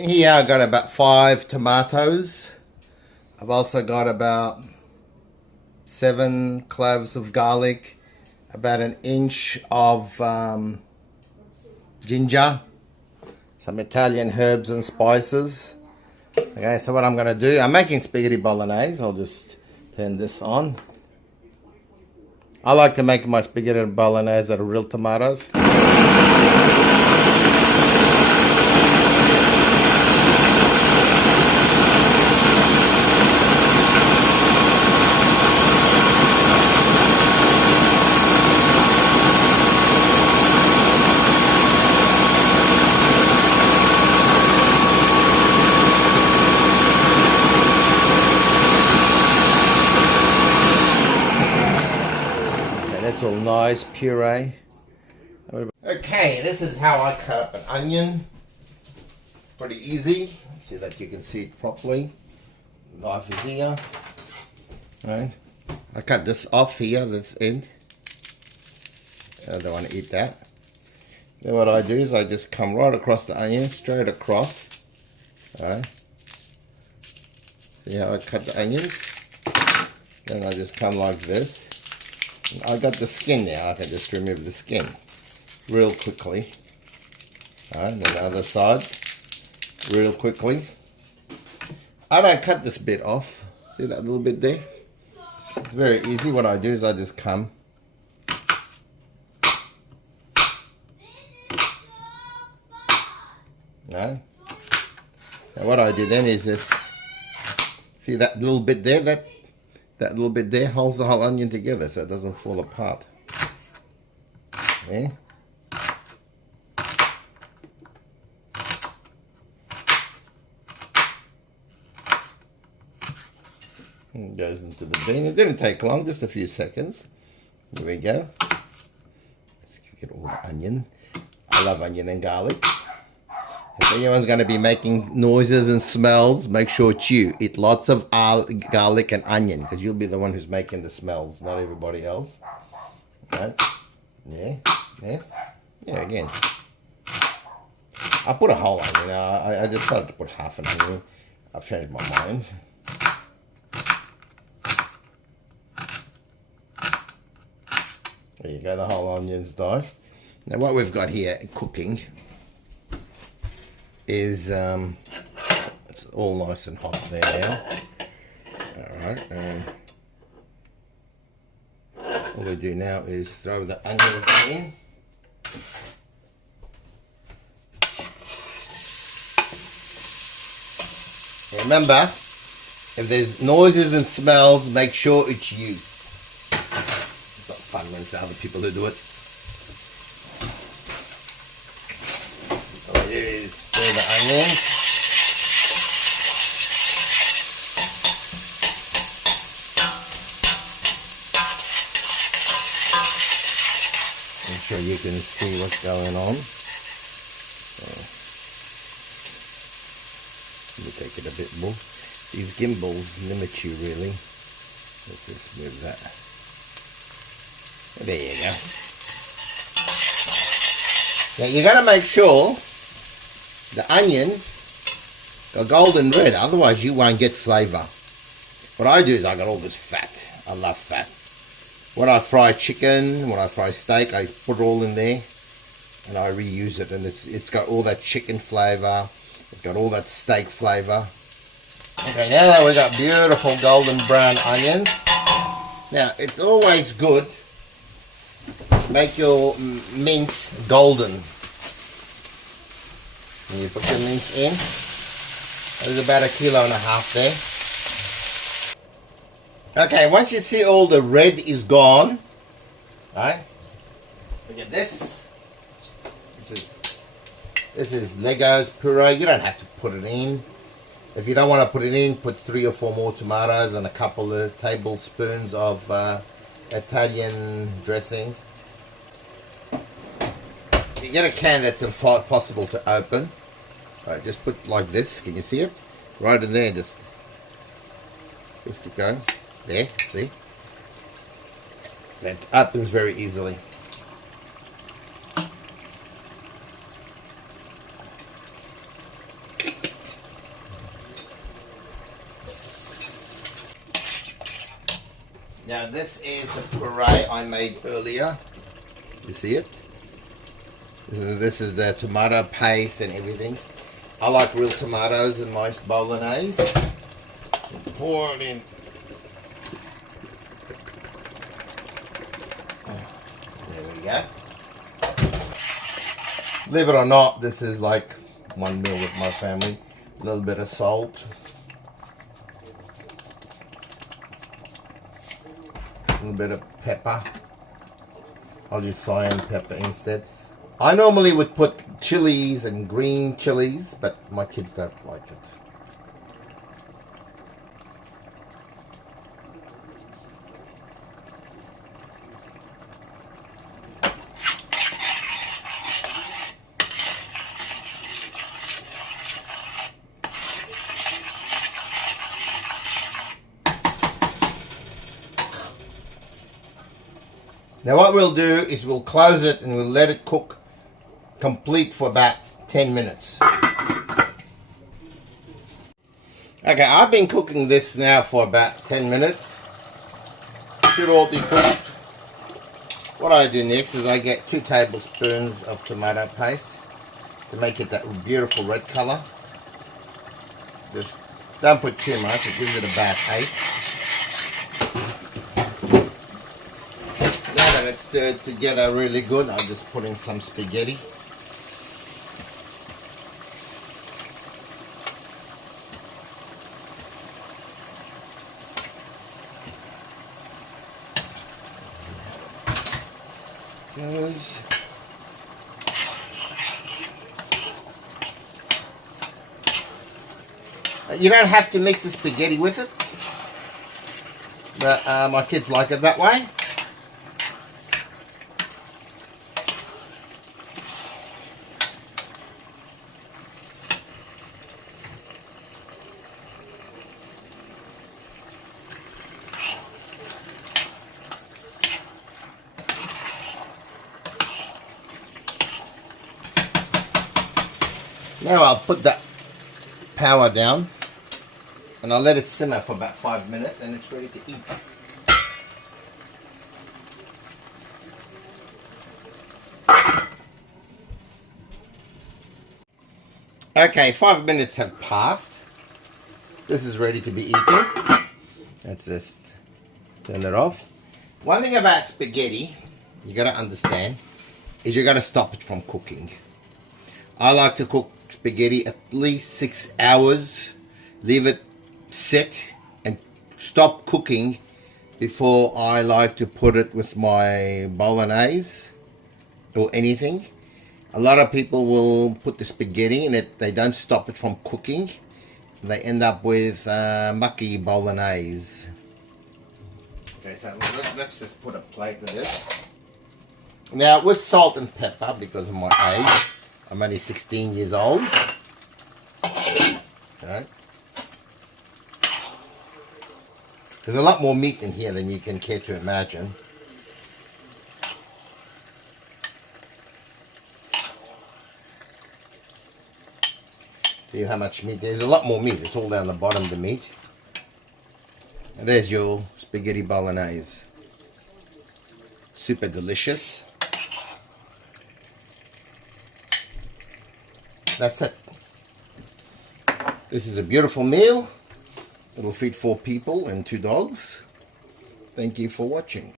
Here I got about 5 tomatoes. I've also got about 7 cloves of garlic, about an inch of ginger, some Italian herbs and spices. Okay, so what I'm going to do, I'm making spaghetti bolognese. I'll just turn this on. I like to make my spaghetti bolognese out of real tomatoes. That's all nice, puree. Okay, this is how I cut up an onion. Pretty easy, so that you can see it properly. Knife is here. Right. I cut this off here, this end. I don't want to eat that. Then what I do is I just come right across the onion, straight across. Alright. See how I cut the onions? Then I just come like this. I got the skin now, I can just remove the skin real quickly. Alright, and then the other side, real quickly. I don't cut this bit off. See that little bit there? It's very easy. What I do is I just come. No? And what I do then is just, see that little bit there, that little bit there holds the whole onion together so it doesn't fall apart. Yeah. And it goes into the bin. It didn't take long, just a few seconds. Here we go. Let's get all the onion. I love onion and garlic. If anyone's going to be making noises and smells, make sure it's you. Eat lots of garlic and onion, because you'll be the one who's making the smells, not everybody else. Right? Yeah, yeah, yeah, again. I put a whole onion. I decided to put half an onion. I've changed my mind. There you go, the whole onion's diced. Now what we've got here cooking is it's all nice and hot there now. Alright, all we do now is throw the onions in. Remember, if there's noises and smells, make sure it's you. It's not fun when it's other people who do it. All we do is stir the onions. Make sure you can see what's going on. Let me take it a bit more. These gimbals limit you really. Let's just move that. There you go. Now you got to make sure the onions are golden red, otherwise you won't get flavour. What I do is I got all this fat. I love fat. When I fry chicken, when I fry steak, I put it all in there and I reuse it, and it's got all that chicken flavour. It's got all that steak flavour. Okay, now that we've got beautiful golden brown onions. Now, it's always good to make your mince golden. And you put your mince in. There's about 1.5 kilos there. Okay, once you see all the red is gone, right? Look at this. This is Leggo's Puree. You don't have to put it in. If you don't want to put it in, put 3 or 4 more tomatoes and a couple of tablespoons of Italian dressing. You get a can that's impossible to open. Right, just put like this. Can you see it? Right in there, just keep going. There, see? That opens very easily. Now this is the puree I made earlier. You see it? This is the tomato paste and everything. I like real tomatoes in my bolognese. Pour it in. There we go. Believe it or not, this is like one meal with my family. A little bit of salt. A little bit of pepper. I'll use cayenne pepper instead. I normally would put chilies and green chilies, but my kids don't like it. Now what we'll do is we'll close it and we'll let it cook complete for about 10 minutes. Okay, I've been cooking this now for about 10 minutes. Should all be cooked. What I do next is I get 2 tablespoons of tomato paste to make it that beautiful red color. Just don't put too much, it gives it a bad taste. Now that it's stirred together really good, I'll just put in some spaghetti. You don't have to mix the spaghetti with it, but my kids like it that way. Now I'll put that power down and I'll let it simmer for about 5 minutes and it's ready to eat. Okay, 5 minutes have passed. This is ready to be eaten. Let's just turn it off. One thing about spaghetti you got to understand is you got to stop it from cooking. I like to cook spaghetti at least 6 hours, leave it set and stop cooking before I like to put it with my bolognese or anything. A lot of people will put the spaghetti in it, they don't stop it from cooking, they end up with mucky bolognese. Okay, so let's just put a plate with this. Now with salt and pepper, because of my age, I'm only 16 years old. Okay. There's a lot more meat in here than you can care to imagine. See how much meat? There's a lot more meat. It's all down the bottom, the meat. And there's your spaghetti bolognese. Super delicious. That's it. This is a beautiful meal. It'll feed 4 people and 2 dogs. Thank you for watching.